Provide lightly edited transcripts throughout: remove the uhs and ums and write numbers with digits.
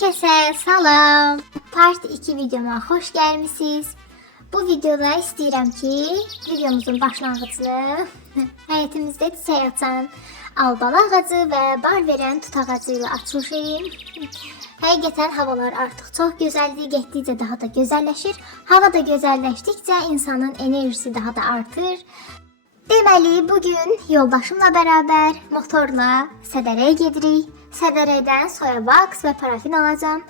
Herkese salam. Part 2 videoma hoş gelmişsiniz. Bu videoda istəyirəm ki, videomuzun başlanğıcını həyətimizdə çiçək açan albala ağacı və bar verən tut ağacı ilə açılış edeyim. Həqiqətən havalar artıq çox gözəldir, getdikcə daha da gözəlləşir. Hava da gözəlləşdikcə insanın enerjisi daha da artır. Deməli, bugün yoldaşımla bərabər motorla Sədərəyə gedirik. Sədərədən soya vaks və parafin alacağım.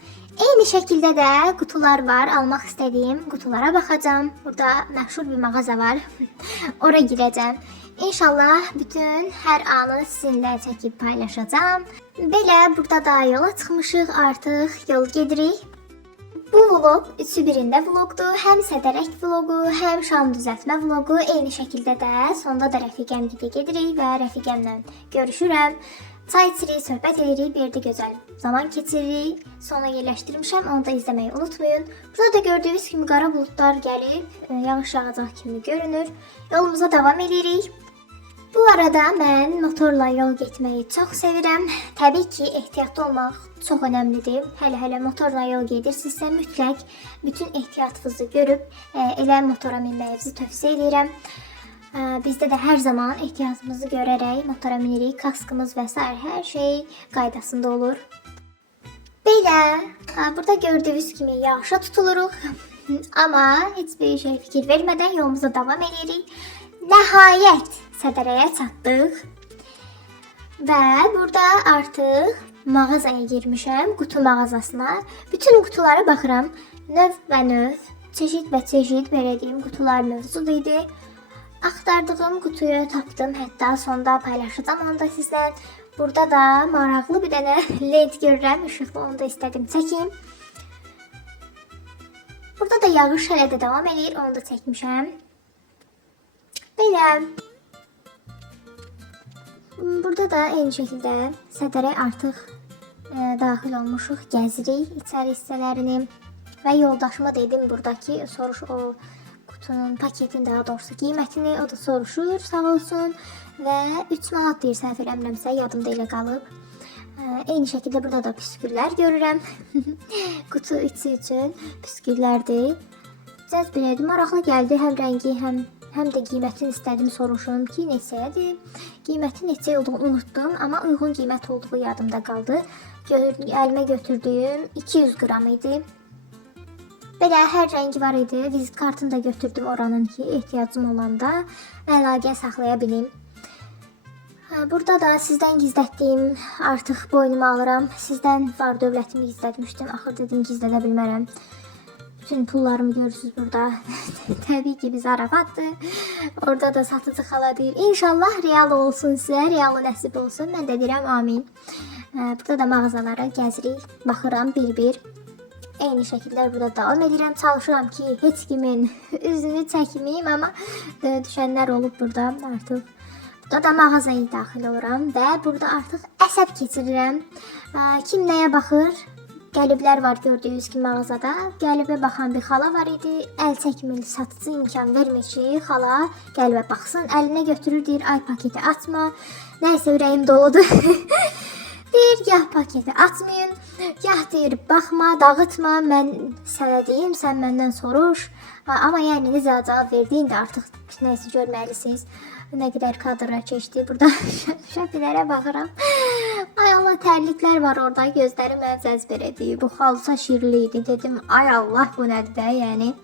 Eyni şəkildə də qutular var, almaq istədiyim qutulara baxacağım. Burada məşhur bir mağaza var, ora girəcəm. İnşallah bütün hər anı sizinlə çəkib paylaşacağım. Belə burada da yola çıxmışıq, artıq yol gedirik. Bu vlog üçü birində vlogdur. Həm Sədərək vlogu, həm şam düzəltmə vlogu. Eyni şəkildə də sonda da rəfiqəmlə gedirik və rəfiqəmlə görüşürəm. Çay içirik, söhbət edirik, bir yerdə gözəl zaman keçiririk. Sona yerləşdirmişəm, onu da izləməyi unutmayın. Burada da gördüyünüz kimi qara buludlar gəlib, yağış yağacaq kimi görünür. Yolumuza davam edirik. Bu arada mən motorla yol getməyi çox sevirəm. Təbii ki, ehtiyatlı olmaq çox önəmlidir. Hələ motorla yol gedirsinizsə mütləq bütün ehtiyatınızı görüb elə motora minməyinizi tövsiyə edirəm. Bizdə də hər zaman ehtiyatımızı görərək motora minirik, kaskımız və s. hər şey qaydasında olur. Belə, burada gördüyünüz kimi yağışa tutuluruq. Amma heç bir şey fikir vermədən yolumuza davam edirik. Nəhayət Sədərəyə çatdıq. Və burada artıq mağazaya girmişəm, qutu mağazasına. Bütün qutulara baxıram. Növ və növ, çeşid və çeşid belə deyim, qutular mövcud idi. Axtardığım qutuyu tapdım, hətta sonda paylaşacağım onu da sizlə. Burada da maraqlı bir dənə led görürəm, işıqlı, onu da istədim çəkim. Burada da yağış hələ də davam edir, onu da çəkmişəm. Belə. Burada da eyni şəkildə Sədərə artıq daxil olmuşuq, gəzirik içəri hissələrini. Və yoldaşıma dedim buradakı soruş o qutunun, paketin daha doğrusu qiymətini, o da soruşur, sağ olsun. Və 3 manat deyir, səhv eləmirəmsə, yadımda elə qalıb. Eyni şəkildə burada da püskürlər görürəm. Qutu içi üçün püskürlərdir. Cəzb elədi, maraqlı gəldi, həm rəngi, həm də qiymətini istədim, soruşum ki, neçəyədir. Qiyməti neçə olduğunu unutdum, amma uyğun qiymət olduğu yadımda qaldı. Əlimə götürdüyüm 200 qram idi. Belə hər rəngi var idi. Vizit kartını da götürdüm oranın ki, ehtiyacım olanda əlaqə saxlaya bilim. Burada da sizdən gizlətdiyim artıq boynuma alıram. Sizdən var dövlətimi gizlətmişdim. Axır dedim gizlədə bilmərəm. Bütün pullarımı görürsünüz burada. Təbii ki, biz Arafatdır. Orada da satıcı xala deyir. İnşallah real olsun sizə, realı nəsib olsun. Mən də deyirəm amin. Burada da mağazalara gəzirik, baxıram bir-bir. Eyni şəkildə burada davam edirəm. Çalışıram ki, heç kimin üzünü çəkməyim, amma düşənlər olub burada artıq. Burada da mağazaya daxil oluram və burada artıq əsəb keçirirəm. Kim nəyə baxır? Qəliblər var gördüyünüz kimi mağazada. Qəlibə baxan bir xala var idi. Əl çəkmir, satıcı imkan vermir ki, xala qəlibə baxsın. Əlinə götürür, deyir, ay paketi açma. Nəysə ürəyim doludur. Deyir, gah paketi açmayın, gah deyir, baxma, dağıtma, mən sənə deyim, sən məndən soruş. Amma yəni necə cavab verdiyini də artıq nəysə görməlisiniz. Nə qədər kadrlar keçdi, burada şəfilərə baxıram. Ay Allah, tərliklər var orada, gözlərim mənə cəzb elədi. Bu xalça şirli idi, dedim, ay Allah, bu nədir də, yəni.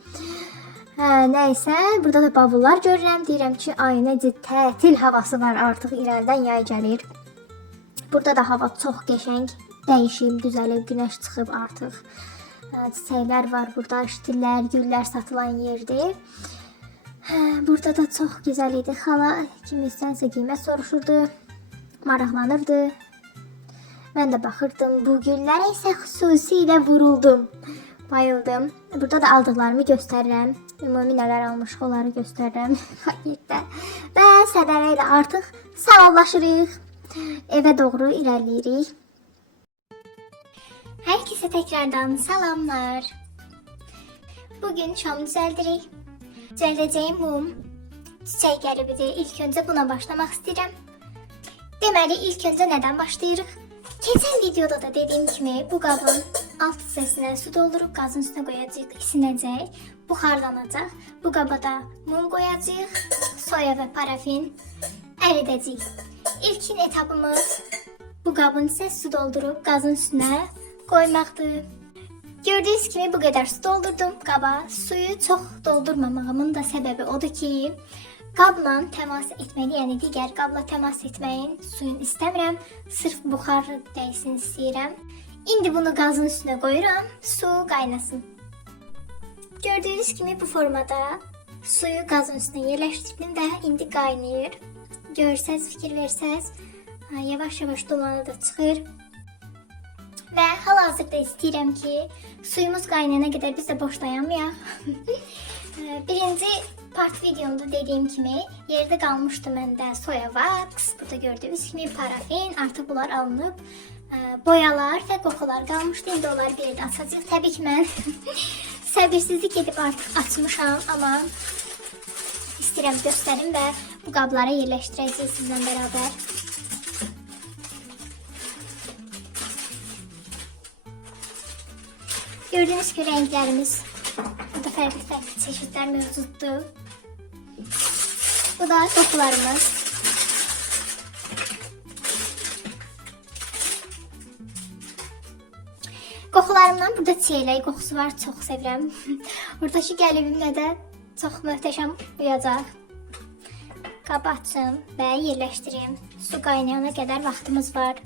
Nəysə, burada da bavullar görürəm, deyirəm ki, ay necə tətil havası var, artıq irəlidən yay gəlir. Burada da hava çox qəşəng, dəyişim, düzəlib, günəş çıxıb artıq. Çiçəklər var burada, ştillər, güllər satılan yerdir. Burada da çox gözəl idi. Xala kimistənsə qiymət soruşurdu, maraqlanırdı. Mən də baxırdım, bu güllərə isə xüsusilə vuruldum, bayıldım. Burada da aldıqlarımı göstərirəm, ümumi nələr almışıq, onları göstərirəm paketdə. Və Sədərə ilə artıq sağollaşırıq. Evə doğru irəliyirik. Hər kəsə təkrardan salamlar. Bugün şam düzəldirik. Düzəldəcəyim mum çiçək qəribidir. İlk öncə buna başlamaq istəyirəm. Deməli, ilk öncə nədən başlayırıq? Keçən videoda da dediyim kimi bu qabın alt hissəsinə su doldurub qazın üstünə qoyacağıq, isinəcək, buxarlanacaq. Bu qaba da mum qoyacağıq, soya və parafin əridəcəyik. İlkin etapımız bu qabın isə su doldurub qazın üstünə qoymaqdır. Gördüyünüz kimi bu qədər su doldurdum qaba. Suyu çox doldurmamağımın da səbəbi odur ki, qabla təmas etməyi, yəni digər qabla təmas etməyin suyunu istəmirəm. Sırf buxar dəysin istəyirəm. İndi bunu qazın üstünə qoyuram, su qaynasın. Gördüyünüz kimi bu formada suyu qazın üstünə yerləşdirdim və indi qaynayır. Görsəz, fikir versəz, yavaş-yavaş dumanı da çıxır. Və hal-hazırda istəyirəm ki, suyumuz qaynayana qədər biz də boş dayanmayaq. Birinci part videomda dediyim kimi yerdə qalmışdı məndə soya wax, burada gördüyünüz kimi parafin, artıq bunlar alınıb. Boyalar və qoxular qalmışdı, indi onları bir yerdə açacağıq. Təbii ki, mən səbirsizlik edib artıq açmışam, amma istəyirəm göstərim və bu qablara yerləşdirəcəyik sizlə bərabər. Gördüyünüz ki, rənglərimiz burada fərqli çeşidlər mövcuddur. Bu da qoxularımız. Qoxularımdan burada çiyələk qoxusu var, çox sevirəm. Buradakı qəlibimlə də çox möhtəşəm uyacaq. Qabı açım və yerləşdirim. Su qaynayana qədər vaxtımız var.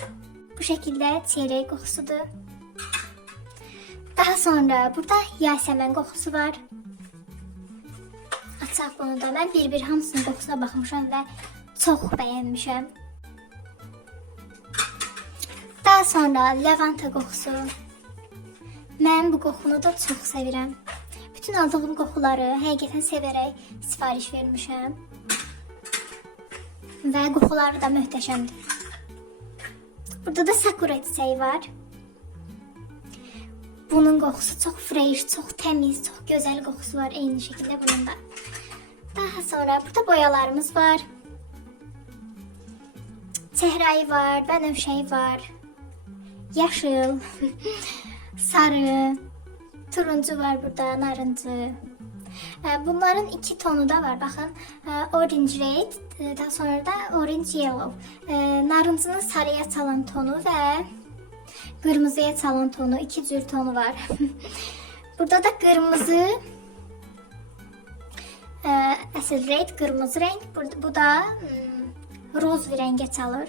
Bu şəkildə çiyələk qoxusudur. Daha sonra burada yasəmən qoxusu var. Açaq bunu da. Mən bir-bir hamısının qoxusuna baxmışam və çox bəyənmişəm. Daha sonra lavanta qoxusu. Mən bu qoxunu da çox sevirəm. Bütün aldığım qoxuları həqiqətən sevərək sifariş vermişəm. Və qoxuları da möhtəşəmdir. Burada da sakura çiçəyi var. Bunun qoxusu çox fresh, çox təmiz, çox gözəl qoxusu var. Eyni şəkildə bunun da. Daha sonra burada boyalarımız var. Çəhrayı var, bənövşəyi var. Yaşıl, sarı, turuncu var burada, narıncı. Bunların iki tonu da var. Baxın, orange red, daha sonra da orange yellow. Narıncının sarıya çalan tonu və qırmızıya çalan tonu, iki cür tonu var. Burada da qırmızı, əsl red, qırmızı rəng. Bu da roz bir rəngə çalır.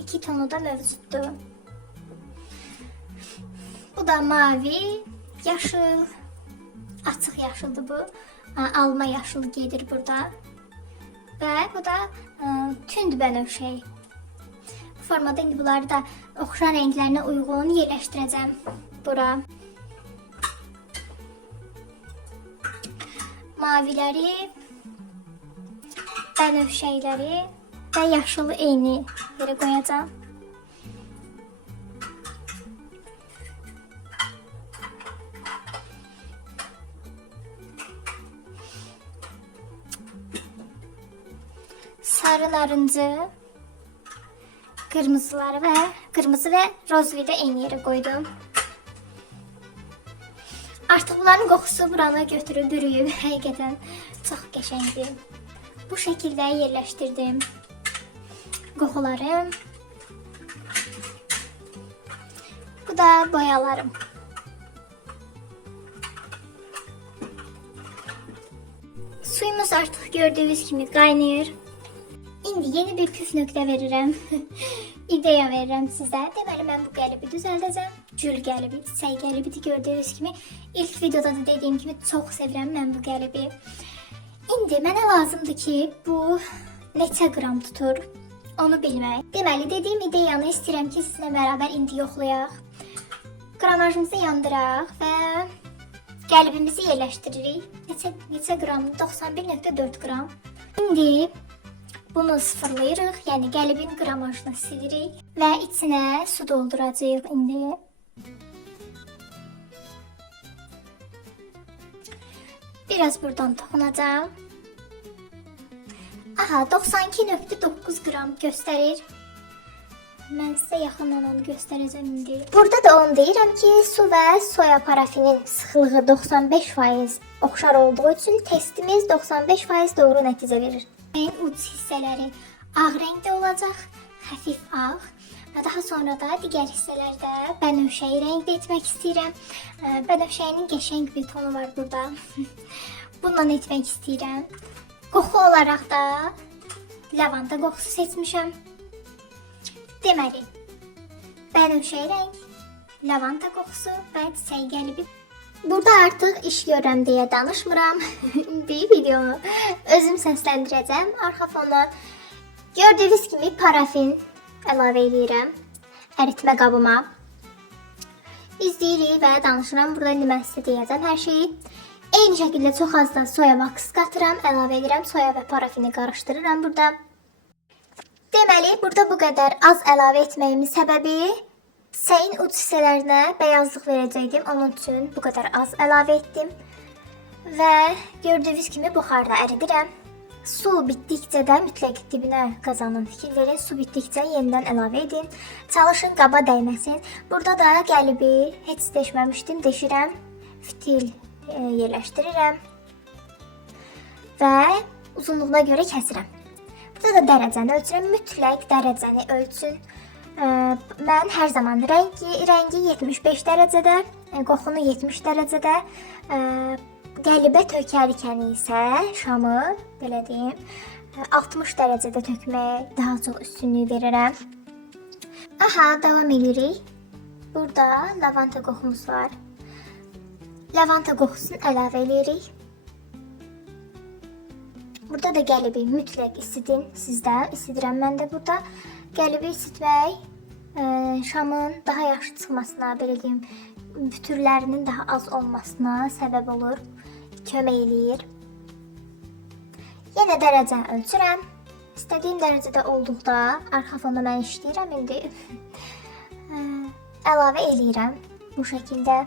İki tonu da mövcuddur. Bu da mavi, yaşıl, açıq yaşıldır bu. Alma yaşılı gedir burada. Və bu da tünd bənövşəyi. Bu formada indi bunları da oxşar rənglərinə uyğun yerləşdirəcəm bura. Maviləri, bənövşəkləri və yaşılı eyni yerə qoyacağım. Sarı narıncı, qırmızı və rozvi də eyni yerə qoydum. Artıq bunların qoxusu buranı götürüb bürüyüb. Həqiqətən çox qəşəngdir. Bu şəkildə yerləşdirdim qoxularım. Bu da boyalarım. Suyumuz artıq gördüyünüz kimi qaynayır. İndi yeni bir püf nöqtə verirəm. İdeya verirəm sizə. Deməli, mən bu qəlibi düzəldəcəm. Gül qəlibi, çiçək qəlibidir gördüyünüz kimi. İlk videoda da dediyim kimi çox sevirəm mən bu qəlibi. İndi mənə lazımdır ki, bu neçə qram tutur, onu bilmək. Deməli, dediyim ideyanı istəyirəm ki, sizinlə bərabər indi yoxlayaq. Qramajımızı yandıraq və qəlibimizi yerləşdiririk. Neçə qram? 91.4 qram. İndi bunu sıfırlayırıq, yəni qəlibin qramajını silirik və içinə su dolduracağıq indi. Biraz buradan toxunacağım. Aha, 92.9 qram göstərir. Mən sizə yaxından onu göstərəcəm indi. Burada da onu deyirəm ki, su və soya parafinin sıxlığı 95% oxşar olduğu üçün testimiz 95% doğru nəticə verir. Uc hissələri ağ rəngdə olacaq, xəfif ağ. Və daha sonra da digər hissələrdə bənövşəyi rəngdə etmək istəyirəm. Bənövşəyinin qəşəng bir tonu var burada. Bundan etmək istəyirəm. Qoxu olaraq da lavanta qoxusu seçmişəm. Deməli, bənövşəyi rəng, lavanta qoxusu və çiçək qəlbi. Burada artıq iş görürəm deyə danışmıram. İndi videonu özüm səsləndirəcəm. Arxa fondan gördüyünüz kimi parafin əlavə edirəm əritmə qabıma. İzləyirik və danışıram. Burada indi mən sizə deyəcəm hər şeyi. Eyni şəkildə çox az da soya vaks qatıram, əlavə edirəm. Soya və parafini qarışdırıram burada. Deməli, burada bu qədər az əlavə etməyimin səbəbi çiçəyin uc hissələrinə bəyazlıq verəcəkdim. Onun üçün bu qədər az əlavə etdim. Və gördüyünüz kimi buxarda əridirəm. Su bitdikcə də mütləq dibinə qazanın. Fikir verin, su bitdikcə yenidən əlavə edin. Çalışın qaba dəyməsin. Burada da qəlbi heç deşməmişdim, deşirəm. Fitil yerləşdirirəm. Və uzunluğuna görə kəsirəm. Burada da dərəcəni ölçürəm. Mütləq dərəcəni ölçün. Mən hər zaman rəngi 75 dərəcədə, qoxunu 70 dərəcədə, qəlibə tökərkən isə şamı, belə deyim, 60 dərəcədə tökməyə daha çox üstünlük verirəm. Aha, davam edirik. Burada lavanta qoxumuz var. Lavanta qoxusunu əlavə edirik. Burada da qəlibi mütləq isidin. Sizdə isidirəm mən də burada. Qəlibi isitmək şamın daha yaxşı çıxmasına, belə deyim, bütürlərinin daha az olmasına səbəb olur, kömək eləyir. Yenə dərəcə ölçürəm. İstədiyim dərəcədə olduqda arxa fonda mən işləyirəm indi. Əlavə eləyirəm bu şəkildə.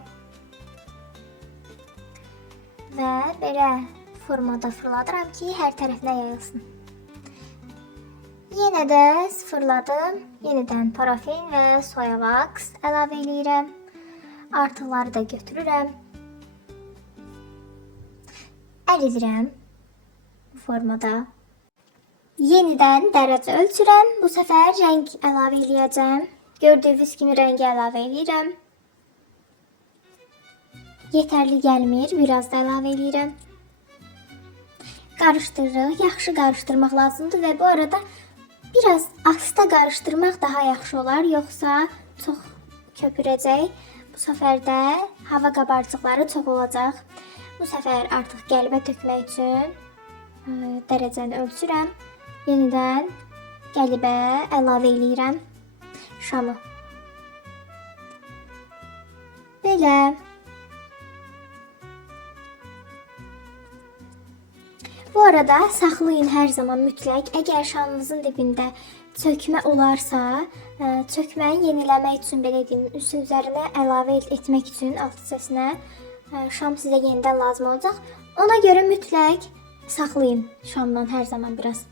Və belə formada fırladıram ki, hər tərəfinə yayılsın. Yenə də sıfırladım. Yenidən parafin və soya vaks əlavə eləyirəm. Artıqları da götürürəm. Əridirəm bu formada. Yenidən dərəcə ölçürəm. Bu səfər rəng əlavə eləyəcəm. Gördüyünüz kimi rəngi əlavə eləyirəm. Yetərli gəlmir. Biraz da əlavə eləyirəm. Qarışdırırıq. Yaxşı qarışdırmaq lazımdır və bu arada biraz asta qarışdırmaq daha yaxşı olar, yoxsa çox köpürəcək. Bu səfər də hava qabarcıqları çox olacaq. Bu səfər artıq qəlbə tökmək üçün dərəcəni ölçürəm. Yenidən qəlbə əlavə eləyirəm şamı. Belə. Bu arada saxlayın hər zaman mütləq. Əgər şamınızın dibində çökmə olarsa, çökməni yeniləmək üçün, belə deyim, üzərinə əlavə etmək üçün alt hissəsinə şam sizə yenidən lazım olacaq. Ona görə mütləq saxlayın şamdan hər zaman biraz.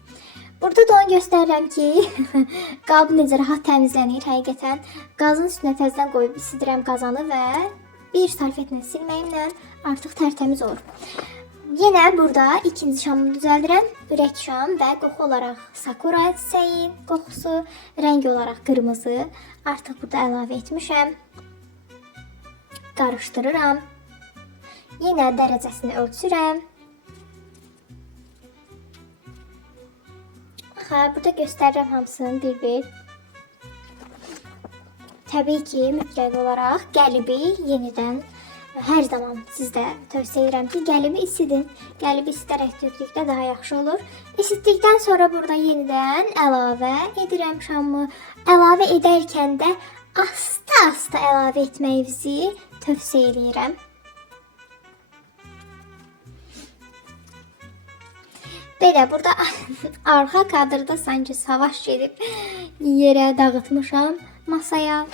Burada da onu göstərirəm ki, qabı necə rahat təmizlənir həqiqətən. Qazın üstünə təzədən qoyub isidirəm qazanı və bir salfetlə silməyimlə artıq tərtəmiz olur. Yenə burada ikinci şamımı düzəldirəm. Ürək şam və qoxu olaraq sakura çiçəyin qoxusu, rəng olaraq qırmızı. Artıq burada əlavə etmişəm. Qarışdırıram. Yenə dərəcəsini ölçürəm. Burada göstərirəm hamısını bir-bir. Təbii ki, mütləq olaraq qəlibi yenidən hər zaman sizdə tövsiyə edirəm ki, qəlibi isidin. Qəlibi isidərək tökdükdə daha yaxşı olur. İsitdikdən sonra burada yenidən əlavə edirəm şamı. Əlavə edərkən də asta-asta əlavə etməyinizi tövsiyə edirəm. Belə, burada arxa kadrda sanki savaş gedib yerə dağıtmışam masaya.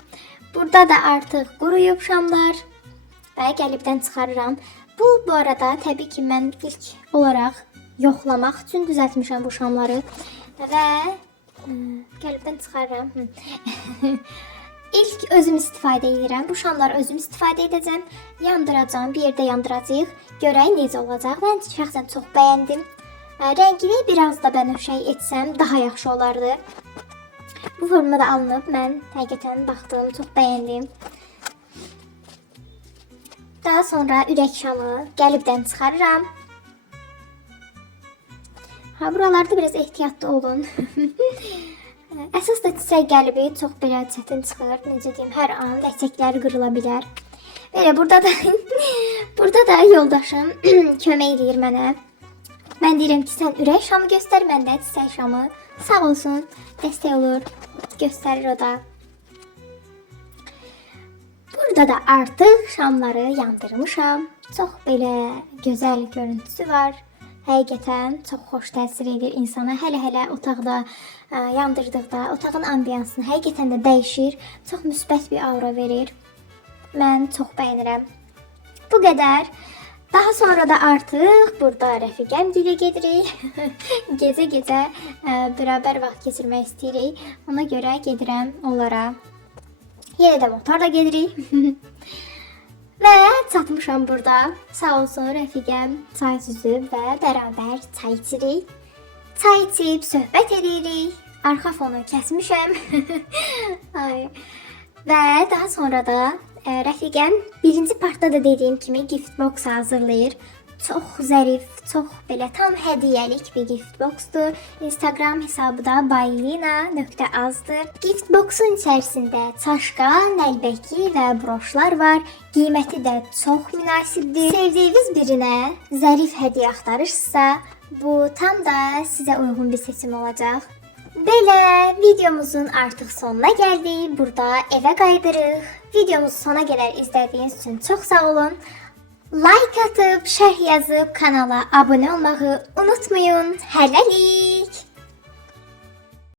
Burada da artıq quruyub şamlar. Və qəlibdən çıxarıram. Bu arada təbii ki, mən ilk olaraq yoxlamaq üçün düzəltmişəm bu şamları. Və Qəlbdən çıxarıram. İlk özüm istifadə edirəm. Bu şamları özüm istifadə edəcəm. Yandıracağam, bir yerdə yandıracağıq. Görək necə olacaq. Mən şəxsən çox bəyəndim. Rəngini biraz da bənövşəy etsəm daha yaxşı olardı. Bu formada alınıb. Mən həqiqətən baxdım, çox bəyəndim. Daha sonra ürək şamı qəlbdən çıxarıram. Buralarda biraz ehtiyatlı olun. Əsas da çiçək qəlbi çox belə çətin çıxır. Necə deyim, hər an ləçəkləri qırıla bilər. Belə burada da yoldaşım kömək edir mənə. Mən deyirəm ki, sən ürək şamı göstər, mən də çiçək şamı. Sağ olsun, dəstək olur, göstərir o da. Burada da artıq şamları yandırmışam. Çox belə gözəl görüntüsü var. Həqiqətən çox xoş təsir edir insana. Hələ otaqda yandırdıqda otağın ambiyansını həqiqətən də dəyişir. Çox müsbət bir aura verir. Mən çox bəyənirəm. Bu qədər. Daha sonra da artıq burada rəfiqəm gilə gedirik. Gecə bərabər vaxt keçirmək istəyirik. Ona görə gedirəm onlara. Yenə də motorla gedirik. Və çatmışam burada. Sağ olsun rəfiqəm çay süzüb və bərabər çay içirik. Çay içib söhbət edirik. Arxa fonu kəsmişəm. Və daha sonra da rəfiqəm birinci partda da dediyim kimi gift box hazırlayır. Çox zərif, çox belə tam hədiyyəlik bir gift boxdur. Instagram hesabı da baylina.azdır. Gift boxun içərisində çaşqa, nəlbəki və broşlar var. Qiyməti də çox münasibdir. Sevdiyiniz birinə zərif hədiyyə axtarırsınızsa, bu tam da sizə uyğun bir seçim olacaq. Belə videomuzun artıq sonuna gəldik. Burada evə qayıdırıq. Videomuzu sona qədər izlədiyiniz üçün çox sağ olun. Like atıp, şərh yazıb kanala abunə olmağı unutmayın. Hələlik.